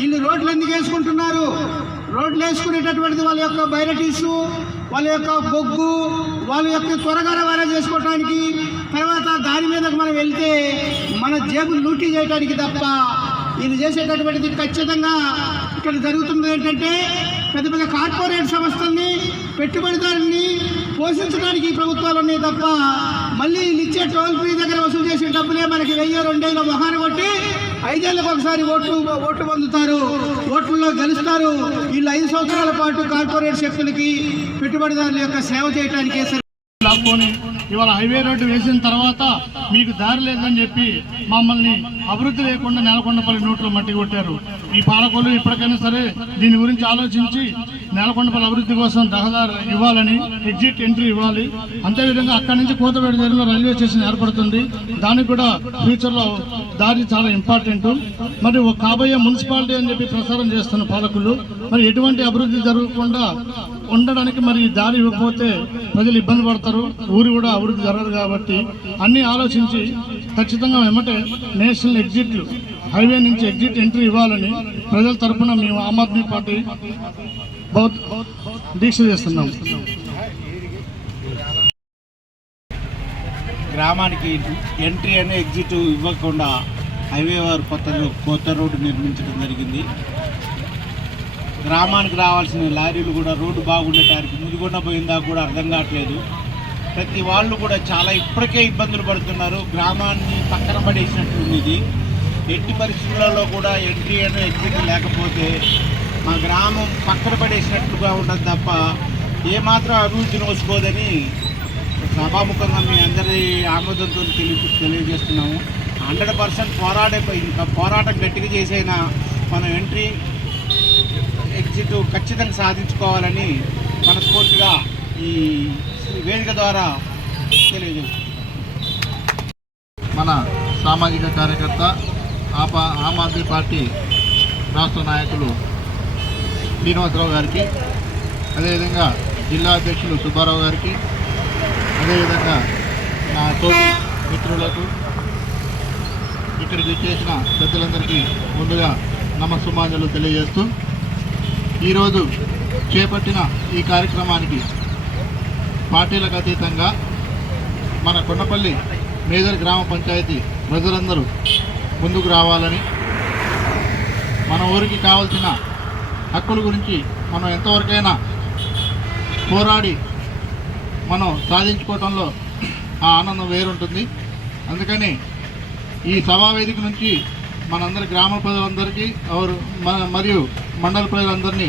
వీళ్ళు రోడ్లు ఎందుకు వేసుకుంటున్నారు? రోడ్లు వేసుకునేటటువంటిది వాళ్ళ యొక్క బైరటీసు, వాళ్ళ యొక్క బొగ్గు, వాళ్ళ యొక్క త్వరగా రవాణా చేసుకోవటానికి, తర్వాత దాని మీదకు మనం వెళ్తే మన జేబులు లూటీ చేయడానికి తప్ప ఇది చేసేటటువంటిది ఖచ్చితంగా ఇక్కడ జరుగుతుంది ఏంటంటే పెద్ద పెద్ద కార్పొరేట్ సంస్థల్ని, పెట్టుబడిదారుల్ని పోషించడానికి ఈ ప్రభుత్వాలు ఉన్నాయి తప్ప మళ్ళీ వీళ్ళు ఇచ్చే టోల్ ఫ్రీ దగ్గర వసూలు చేసే డబ్బులే మనకి 1000-2000 మొహాన కొట్టి 5 ఏళ్ళకు ఒకసారి ఓట్లు పొందుతారు, ఓట్లలో గెలుస్తారు. వీళ్ళు 5 సంవత్సరాల పాటు కార్పొరేట్ శక్తులకి, పెట్టుబడిదారుల యొక్క సేవ చేయడానికి లాక్కొని ఇవాళ హైవే రోడ్డు వేసిన తర్వాత మీకు దారి లేదని చెప్పి మమ్మల్ని అభివృద్ధి లేకుండా నేలకొండపల్లి నోట్లో మట్టి కొట్టారు. ఈ పాలకులు ఇప్పటికైనా సరే దీని గురించి ఆలోచించి నేలకొండపల్లి అభివృద్ధి కోసం రహదారి ఇవ్వాలని, ఎగ్జిట్ ఎంట్రీ ఇవ్వాలి. అంతేవిధంగా అక్కడి నుంచి కోతవేడి దగ్గరలో రైల్వే స్టేషన్ ఏర్పడుతుంది, దానికి కూడా ఫ్యూచర్లో దారి చాలా ఇంపార్టెంట్. మరి ఒక కాబోయే మున్సిపాలిటీ అని చెప్పి ప్రచారం చేస్తున్న పాలకులు మరి ఎటువంటి అభివృద్ధి జరగకుండా ఉండడానికి మరి దారి ఇవ్వకపోతే ప్రజలు ఇబ్బంది పడతారు, ఊరు కూడా అభివృద్ధి జరగదు. కాబట్టి అన్ని ఆలోచించి ఖచ్చితంగా వెంబటే నేషనల్ ఎగ్జిట్లు, హైవే నుంచి ఎగ్జిట్ ఎంట్రీ ఇవ్వాలని ప్రజల తరఫున మేము ఆమ్ ఆద్మీ పార్టీ దీక్ష చేస్తున్నాం. గ్రామానికి ఎంట్రీ అనే ఎగ్జిట్ ఇవ్వకుండా హైవే వారు కొత్త రోడ్డు నిర్మించడం జరిగింది. గ్రామానికి రావాల్సిన లారీలు కూడా రోడ్డు బాగుండటానికి ముదిగొండ పోయిందా కూడా అర్థం కావట్లేదు. ప్రతి వాళ్ళు కూడా చాలా ఇప్పటికే ఇబ్బందులు పడుతున్నారు. గ్రామాన్ని పక్కన పడేసినట్టుంది ఇది. ఎట్టి పరిస్థితులలో కూడా ఎంట్రీ అనే ఎగ్జిట్ లేకపోతే మా గ్రామం పక్కన పడేసినట్లుగా ఉండదు తప్ప ఏమాత్రం అభివృద్ధి నోచుకోదని సభాముఖంగా మీ అందరి ఆమోదంతో తెలియజేస్తున్నాము. 100% ఇంకా పోరాటం గట్టిగా చేసైనా మనం ఎంట్రీ ఎగ్జిట్ ఖచ్చితంగా సాధించుకోవాలని మనస్ఫూర్తిగా ఈ వేదిక ద్వారా తెలియజేస్తున్నాం. మన సామాజిక కార్యకర్త ఆమ్ ఆద్మీ పార్టీ రాష్ట్ర నాయకులు శ్రీనివాసరావు గారికి, అదేవిధంగా జిల్లా అధ్యక్షులు సుబ్బారావు గారికి, అదేవిధంగా నా తోటి మిత్రులకు, ఇక్కడికి చేసిన పెద్దలందరికీ ముందుగా నమస్సుమాంజలు తెలియజేస్తూ ఈరోజు చేపట్టిన ఈ కార్యక్రమానికి పార్టీలకు అతీతంగా మన కొండపల్లి మేజర్ గ్రామ పంచాయతీ ప్రజలందరూ ముందుకు రావాలని, మన ఊరికి కావాల్సిన హక్కుల గురించి మనం ఎంతవరకైనా పోరాడి మనం సాధించుకోవడంలో ఆ ఆనందం వేరుంటుంది. అందుకని ఈ సభావేదిక నుంచి మనందరి గ్రామ ప్రజలందరికీ మరియు మండల ప్రజలందరినీ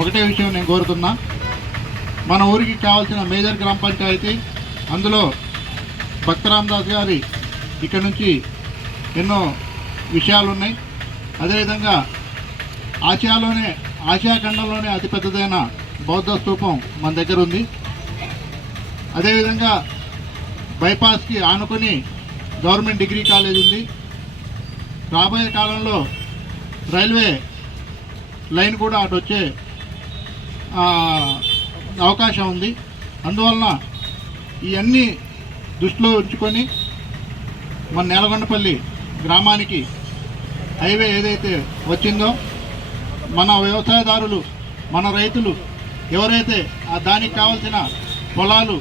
ఒకటే విషయం నేను కోరుతున్నా. మన ఊరికి కావాల్సిన మేజర్ గ్రామ పంచాయతీ, అందులో భక్తరామదాస్ గారి ఇక్కడ నుంచి ఎన్నో విషయాలు ఉన్నాయి. అదేవిధంగా ఆసియా ఖండంలోనే అతిపెద్దదైన బౌద్ధ స్తూపం మన దగ్గర ఉంది. అదేవిధంగా బైపాస్కి ఆనుకొని గవర్నమెంట్ డిగ్రీ కాలేజ్ ఉంది. రాబోయే కాలంలో రైల్వే లైన్ కూడా అటు వచ్చే అవకాశం ఉంది. అందువలన ఇవన్నీ దృష్టిలో ఉంచుకొని మన నేలకొండపల్లి గ్రామానికి హైవే ఏదైతే వచ్చిందో, మన వ్యవసాయదారులు, మన రైతులు ఎవరైతే దానికి కావాల్సిన పొలాలు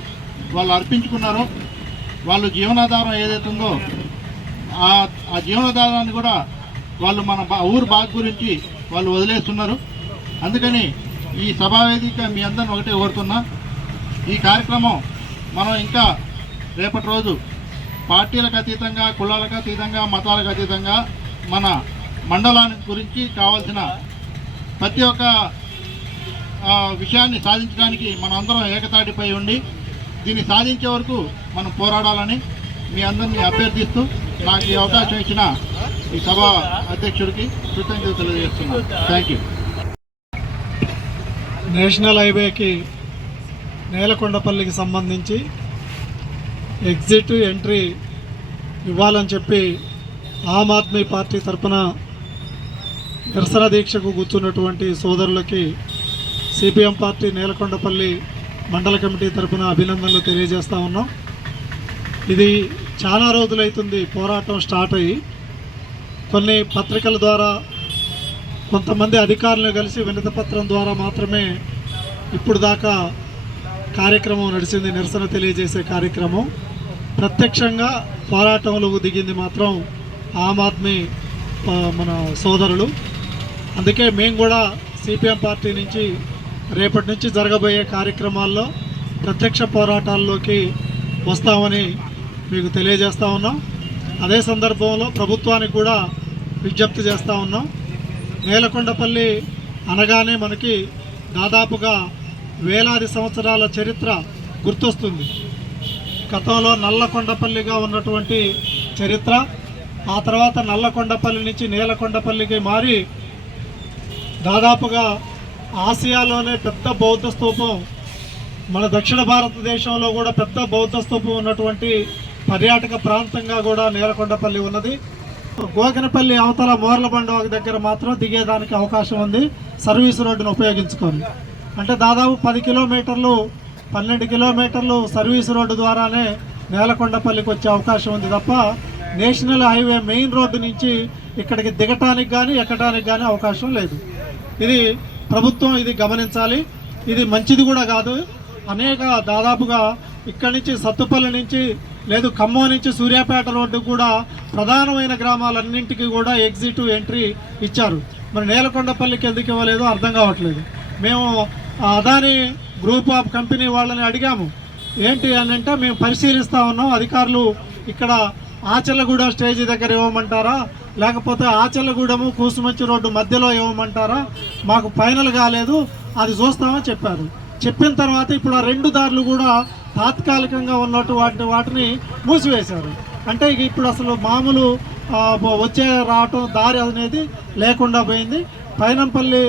వాళ్ళు అర్పించుకున్నారో, వాళ్ళు జీవనాధారం ఏదైతే ఉందో ఆ జీవనాధారాన్ని కూడా వాళ్ళు మన ఊరు బాగు గురించి వాళ్ళు వదిలేస్తున్నారు. అందుకని ఈ సభావేదిక మీ అందరిని ఒకటే కోరుతున్నా, ఈ కార్యక్రమం మనం ఇంకా రేపటి రోజు పార్టీలకు అతీతంగా, కులాలకు అతీతంగా, మతాలకు అతీతంగా మన మండలానికి గురించి కావాల్సిన ప్రతి ఒక్క విషయాన్ని సాధించడానికి మనం అందరం ఏకతాటిపై ఉండి దీన్ని సాధించే వరకు మనం పోరాడాలని మీ అందరినీ అభ్యర్థిస్తూ నాకు ఈ అవకాశం ఇచ్చిన ఈ సభ అధ్యక్షుడికి కృతజ్ఞతలు తెలియజేస్తున్నాను. Thank you. నేషనల్ హైవేకి నేలకొండపల్లికి సంబంధించి ఎగ్జిట్ ఎంట్రీ ఇవ్వాలని చెప్పి ఆమ్ ఆద్మీ పార్టీ తరఫున నిరసన దీక్షకు కూర్చున్నటువంటి సోదరులకి సిపిఎం పార్టీ నేలకొండపల్లి మండల కమిటీ తరఫున అభినందనలు తెలియజేస్తూ ఉన్నాం. ఇది చాలా రోజులైతుంది పోరాటం స్టార్ట్ అయ్యి. కొన్ని పత్రికల ద్వారా కొంతమంది అధికారులను కలిసి వినతిపత్రం ద్వారా మాత్రమే ఇప్పుడు దాకా కార్యక్రమం నడిచింది, నిరసన తెలియజేసే కార్యక్రమం. ప్రత్యక్షంగా పోరాటంలో దిగింది మాత్రం ఆమ్ ఆద్మీ మన సోదరులు. అందుకే మేము కూడా సిపిఎం పార్టీ నుంచి రేపటి నుంచి జరగబోయే కార్యక్రమాల్లో ప్రత్యక్ష పోరాటాల్లోకి వస్తామని మీకు తెలియజేస్తూ ఉన్నాం. అదే సందర్భంలో ప్రభుత్వానికి కూడా విజ్ఞప్తి చేస్తూ ఉన్నాం. నేలకొండపల్లి అనగానే మనకి దాదాపుగా వేలాది సంవత్సరాల చరిత్ర గుర్తొస్తుంది. గతంలో నల్లకొండపల్లిగా ఉన్నటువంటి చరిత్ర, ఆ తర్వాత నల్లకొండపల్లి నుంచి నేలకొండపల్లికి మారి దాదాపుగా ఆసియాలోనే పెద్ద బౌద్ధ స్తూపం, మన దక్షిణ భారతదేశంలో కూడా పెద్ద బౌద్ధ స్తూపం ఉన్నటువంటి పర్యాటక ప్రాంతంగా కూడా నేలకొండపల్లి ఉన్నది. గోకినపల్లి అవతల మోర్లబండ దగ్గర మాత్రం దిగేదానికి అవకాశం ఉంది సర్వీస్ రోడ్డును ఉపయోగించుకొని. అంటే దాదాపు 10 కిలోమీటర్లు 12 కిలోమీటర్లు సర్వీస్ రోడ్డు ద్వారానే నేలకొండపల్లికి వచ్చే అవకాశం ఉంది తప్ప నేషనల్ హైవే మెయిన్ రోడ్డు నుంచి ఇక్కడికి దిగటానికి కానీ ఎక్కడానికి కానీ అవకాశం లేదు. ఇది ప్రభుత్వం ఇది గమనించాలి. ఇది మంచిది కూడా కాదు. అనేక దాదాపుగా ఇక్కడి నుంచి సత్తుపల్లి నుంచి లేదు ఖమ్మం నుంచి సూర్యాపేట రోడ్డు కూడా ప్రధానమైన గ్రామాలన్నింటికి కూడా ఎగ్జిట్ ఎంట్రీ ఇచ్చారు. మరి నేలకొండపల్లికి ఎందుకు ఇవ్వలేదో అర్థం కావట్లేదు. మేము అదాని గ్రూప్ ఆఫ్ కంపెనీ వాళ్ళని అడిగాము, ఏంటి అని అంటే మేము పరిశీలిస్తూ ఉన్నాం, అధికారులు ఇక్కడ ఆచల్లగూడ స్టేజ్ దగ్గర ఇవ్వమంటారా లేకపోతే ఆచల్లగూడెము కూసుమంచి రోడ్డు మధ్యలో ఇవ్వమంటారా, మాకు ఫైనల్ కాలేదు, అది చూస్తామని చెప్పారు. చెప్పిన తర్వాత ఇప్పుడు ఆ 2 దారులు కూడా తాత్కాలికంగా ఉన్నట్టు వాటిని మూసివేశారు. అంటే ఇప్పుడు అసలు మామూలు వచ్చే రావటం దారి అనేది లేకుండా పోయింది. పైనంపల్లి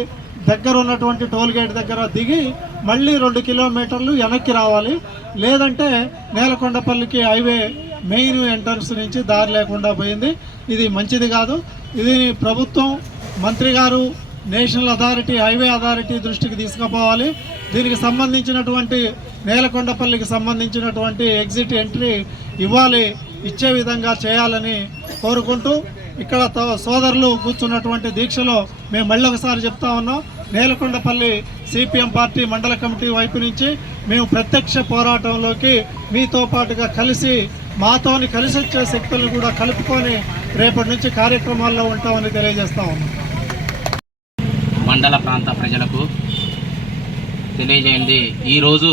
దగ్గర ఉన్నటువంటి టోల్ గేట్ దగ్గర దిగి మళ్ళీ 2 కిలోమీటర్లు వెనక్కి రావాలి, లేదంటే నేలకొండపల్లికి హైవే మెయిన్ ఎంట్రన్స్ నుంచి దారి లేకుండా పోయింది. ఇది మంచిది కాదు. ఇది ప్రభుత్వం మంత్రి గారు నేషనల్ అథారిటీ హైవే అథారిటీ దృష్టికి తీసుకుపోవాలి. దీనికి సంబంధించినటువంటి నేలకొండపల్లికి సంబంధించినటువంటి ఎగ్జిట్ ఎంట్రీ ఇచ్చే విధంగా చేయాలని కోరుకుంటూ ఇక్కడ సోదరులు కూర్చున్నటువంటి దీక్షలో మేము మళ్ళీ ఒకసారి చెప్తా ఉన్నాం, నేలకొండపల్లి సిపిఎం పార్టీ మండల కమిటీ వైపు నుంచి మేము ప్రత్యక్ష పోరాటంలోకి మీతో పాటుగా కలిసి మాతోని కలిసి వచ్చే శక్తులను కూడా కలుపుకొని రేపటి నుంచి కార్యక్రమాల్లో ఉంటామని తెలియజేస్తా ఉన్నాం. మండల ప్రాంత ప్రజలకు తెలియజేయండి. ఈరోజు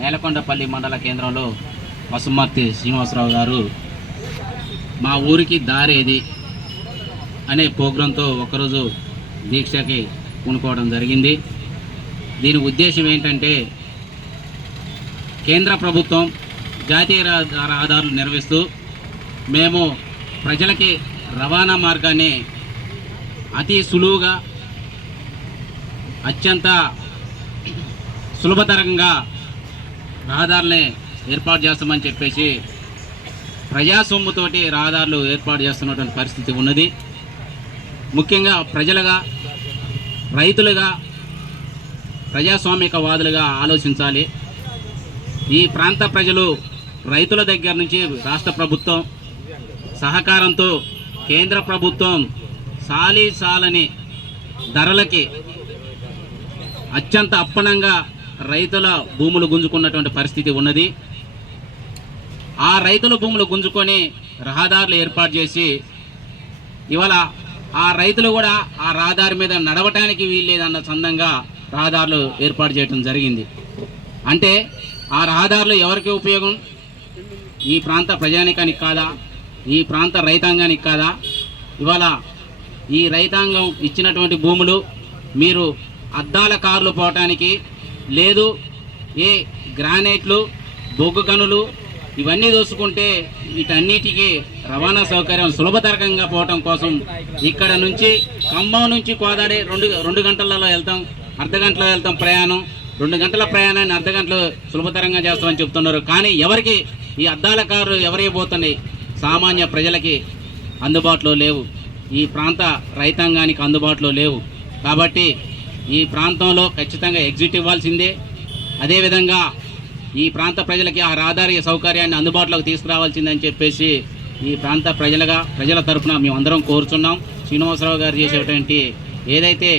నేలకొండపల్లి మండల కేంద్రంలో వసుమర్తి శ్రీనివాసరావు గారు మా ఊరికి దారేది అనే ప్రోగ్రాంతో ఒకరోజు దీక్షకి పూనుకోవడం జరిగింది. దీని ఉద్దేశం ఏంటంటే కేంద్ర ప్రభుత్వం జాతీయ రహదారులు నిర్వహిస్తూ మేము ప్రజలకి రవాణా మార్గాన్ని అతి సులువుగా అత్యంత సులభతరంగా రహదారుల్ని ఏర్పాటు చేస్తామని చెప్పేసి ప్రజాసొమ్ముతోటి రహదారులు ఏర్పాటు చేస్తున్నటువంటి పరిస్థితి ఉన్నది. ముఖ్యంగా ప్రజలుగా, రైతులుగా, ప్రజాస్వామికవాదులుగా ఆలోచించాలి. ఈ ప్రాంత ప్రజలు రైతుల దగ్గర నుంచి రాష్ట్ర ప్రభుత్వం సహకారంతో కేంద్ర ప్రభుత్వం సాలని ధరలకి అత్యంత అప్పనంగా రైతుల భూములు గుంజుకున్నటువంటి పరిస్థితి ఉన్నది. ఆ రైతుల భూములు గుంజుకొని రహదారులు ఏర్పాటు చేసి ఇవాళ ఆ రైతులు కూడా ఆ రహదారి మీద నడవటానికి వీల్లేదన్న సందంగా రహదారులు ఏర్పాటు చేయడం జరిగింది. అంటే ఆ రహదారులు ఎవరికి ఉపయోగం? ఈ ప్రాంత ప్రజానికానికి కాదా? ఈ ప్రాంత రైతాంగానికి కాదా? ఇవాళ ఈ రైతాంగం ఇచ్చినటువంటి భూములు మీరు అద్దాల కార్లు పోవటానికి లేదు, ఏ గ్రానైట్లు, బొగ్గు గనులు ఇవన్నీ దోసుకుంటే వీటన్నిటికీ రవాణా సౌకర్యం సులభతరంగా పోవటం కోసం ఇక్కడ నుంచి ఖమ్మం నుంచి కోదాడి 2 గంటలలో వెళ్తాం, అర్ధగంటలో వెళ్తాం ప్రయాణం. 2 గంటల ప్రయాణాన్ని అర్ధగంటలో సులభతరంగా చేస్తామని చెప్తున్నారు. కానీ ఎవరికి ఈ అద్దాల కారు ఎవరికి పోతున్నాయి? సామాన్య ప్రజలకి అందుబాటులో లేవు, ఈ ప్రాంత రైతాంగానికి అందుబాటులో లేవు. కాబట్టి ఈ ప్రాంతంలో ఖచ్చితంగా ఎగ్జిట్ ఇవ్వాల్సిందే. అదేవిధంగా ఈ ప్రాంత ప్రజలకి ఆ రహదారి సౌకర్యాన్ని అందుబాటులోకి తీసుకురావాల్సిందని చెప్పేసి ఈ ప్రాంత ప్రజల తరఫున మేమందరం కోరుచున్నాం. శ్రీనివాసరావు గారు చేసేటువంటి ఏదైతే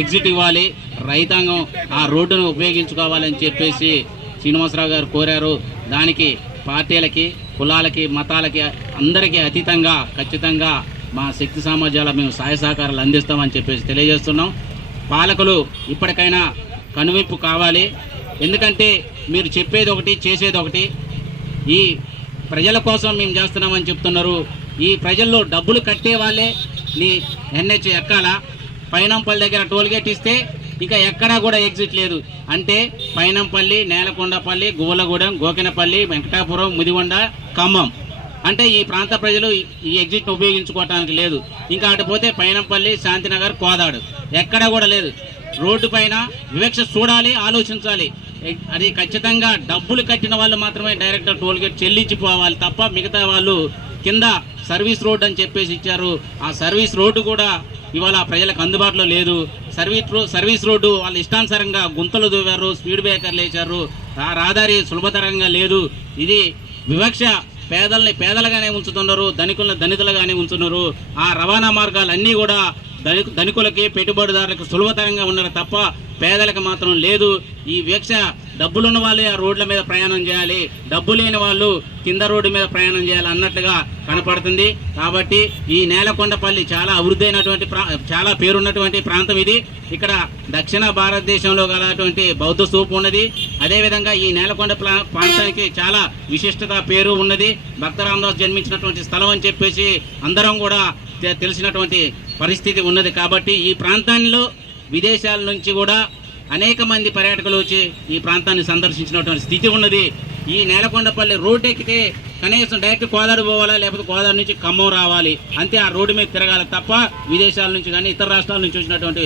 ఎగ్జిట్ ఇవ్వాలి, రైతాంగం ఆ రోడ్డును ఉపయోగించుకోవాలని చెప్పేసి శ్రీనివాసరావు గారు కోరారు. దానికి పార్టీలకి, కులాలకి, మతాలకి అందరికీ అతీతంగా ఖచ్చితంగా మా శక్తి సామర్థ్యాల మేము సహాయ సహకారాలు అందిస్తామని చెప్పేసి తెలియజేస్తున్నాం. పాలకులు ఇప్పటికైనా కనువిప్పు కావాలి. ఎందుకంటే మీరు చెప్పేది ఒకటి, చేసేది ఒకటి. ఈ ప్రజల కోసం మేము చేస్తున్నామని చెప్తున్నారు. ఈ ప్రజల్లో డబ్బులు కట్టే వాళ్ళే నీ NH ఎక్కాల. పైనంపల్లి దగ్గర టోల్గేట్ ఇస్తే ఇంకా ఎక్కడా కూడా ఎగ్జిట్ లేదు. అంటే పైనంపల్లి, నేలకొండపల్లి, గువ్వలగూడెం, గోకినపల్లి, వెంకటాపురం, ముదిగొండ, ఖమ్మం అంటే ఈ ప్రాంత ప్రజలు ఈ ఎగ్జిట్ను ఉపయోగించుకోవటానికి లేదు. ఇంకా అటు పోతే పైనంపల్లి, శాంతినగర్, కోదాడు ఎక్కడా కూడా లేదు. రోడ్డు పైన వివక్ష చూడాలి, ఆలోచించాలి. అది ఖచ్చితంగా డబ్బులు కట్టిన వాళ్ళు మాత్రమే డైరెక్ట్ టోల్గేట్ చెల్లించిపోవాలి తప్ప మిగతా వాళ్ళు కింద సర్వీస్ రోడ్ అని చెప్పేసి ఇచ్చారు. ఆ సర్వీస్ రోడ్డు కూడా ఇవాళ ప్రజలకు అందుబాటులో లేదు. సర్వీస్ రోడ్డు వాళ్ళు ఇష్టానుసారంగా గుంతలు దూవారు, స్పీడ్ బ్రేకర్లు వేశారు. ఆ రహదారి సులభతరంగా లేదు. ఇది వివక్ష. పేదల్ని పేదలుగానే ఉంచుతున్నారు, ధనికులను ధనికులుగానే ఉంచుతున్నారు. ఆ రవాణా మార్గాలన్నీ కూడా ధనికులకి, పెట్టుబడిదారులకు సులభతరంగా ఉన్నారు తప్ప పేదలకు మాత్రం లేదు. ఈ వివక్ష డబ్బులున్న వాళ్ళే ఆ రోడ్ల మీద ప్రయాణం చేయాలి, డబ్బు లేని వాళ్ళు కింద రోడ్డు మీద ప్రయాణం చేయాలి అన్నట్టుగా కనపడుతుంది. కాబట్టి ఈ నేలకొండపల్లి చాలా అభివృద్ధి అయినటువంటి చాలా పేరున్నటువంటి ప్రాంతం ఇది. ఇక్కడ దక్షిణ భారతదేశంలో గలటువంటి బౌద్ధ స్తూపం ఉన్నది. అదేవిధంగా ఈ నేలకొండ ప్రాంతానికి చాలా విశిష్టత, పేరు ఉన్నది. భక్త రామదాస్ జన్మించినటువంటి స్థలం అని చెప్పేసి అందరం కూడా తెలిసినటువంటి పరిస్థితి ఉన్నది. కాబట్టి ఈ ప్రాంతాల్లో విదేశాల నుంచి కూడా అనేక మంది పర్యాటకులు వచ్చి ఈ ప్రాంతాన్ని సందర్శించినటువంటి స్థితి ఉన్నది. ఈ నేలకొండపల్లి రోడ్డు ఎక్కితే కనీసం డైరెక్ట్ కోదాడు పోవాలా, లేకపోతే కోదాడు నుంచి ఖమ్మం రావాలి, అంతే. ఆ రోడ్డు మీద తిరగాలి తప్ప విదేశాల నుంచి కానీ ఇతర రాష్ట్రాల నుంచి వచ్చినటువంటి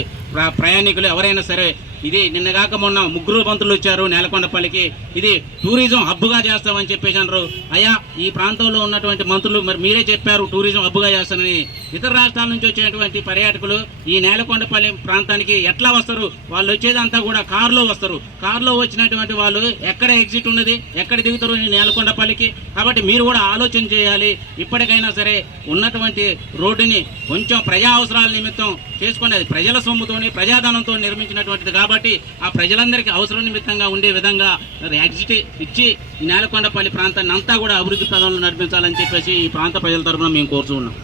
ప్రయాణికులు ఎవరైనా సరే, ఇది నిన్నగాక మొన్న 3 మంత్రులు వచ్చారు నేలకొండపల్లికి. ఇది టూరిజం హబ్గా చేస్తామని చెప్పేసి అన్నారు. అయ్యా, ఈ ప్రాంతంలో ఉన్నటువంటి మంత్రులు మరి మీరే చెప్పారు టూరిజం హబ్గా చేస్తానని. ఇతర రాష్ట్రాల నుంచి వచ్చేటువంటి పర్యాటకులు ఈ నేలకొండపల్లి ప్రాంతానికి ఎట్లా వస్తారు? వాళ్ళు వచ్చేదంతా కూడా కారులో వస్తారు. కారులో వచ్చినటువంటి వాళ్ళు ఎక్కడ ఎగ్జిట్ ఉన్నది, ఎక్కడ దిగుతారు ఈ నేలకొండపల్లికి? కాబట్టి మీరు కూడా ఆలోచన చేయాలి. ఇప్పటికైనా సరే ఉన్నటువంటి రోడ్డుని కొంచెం ప్రజా అవసరాల నిమిత్తం చేసుకుని, అది ప్రజల సొమ్ముతోని, ప్రజాధనంతో నిర్మించినటువంటిది కాబట్టి ఆ ప్రజలందరికీ అవసరం నిమిత్తంగా ఉండే విధంగా ఎగ్జిట్ ఇచ్చి ఈ నేలకొండపల్లి ప్రాంతాన్ని అంతా కూడా అభివృద్ధి పదంలో నడిపించాలని చెప్పేసి ఈ ప్రాంత ప్రజల తరఫున మేము కోరుతూ ఉన్నాం.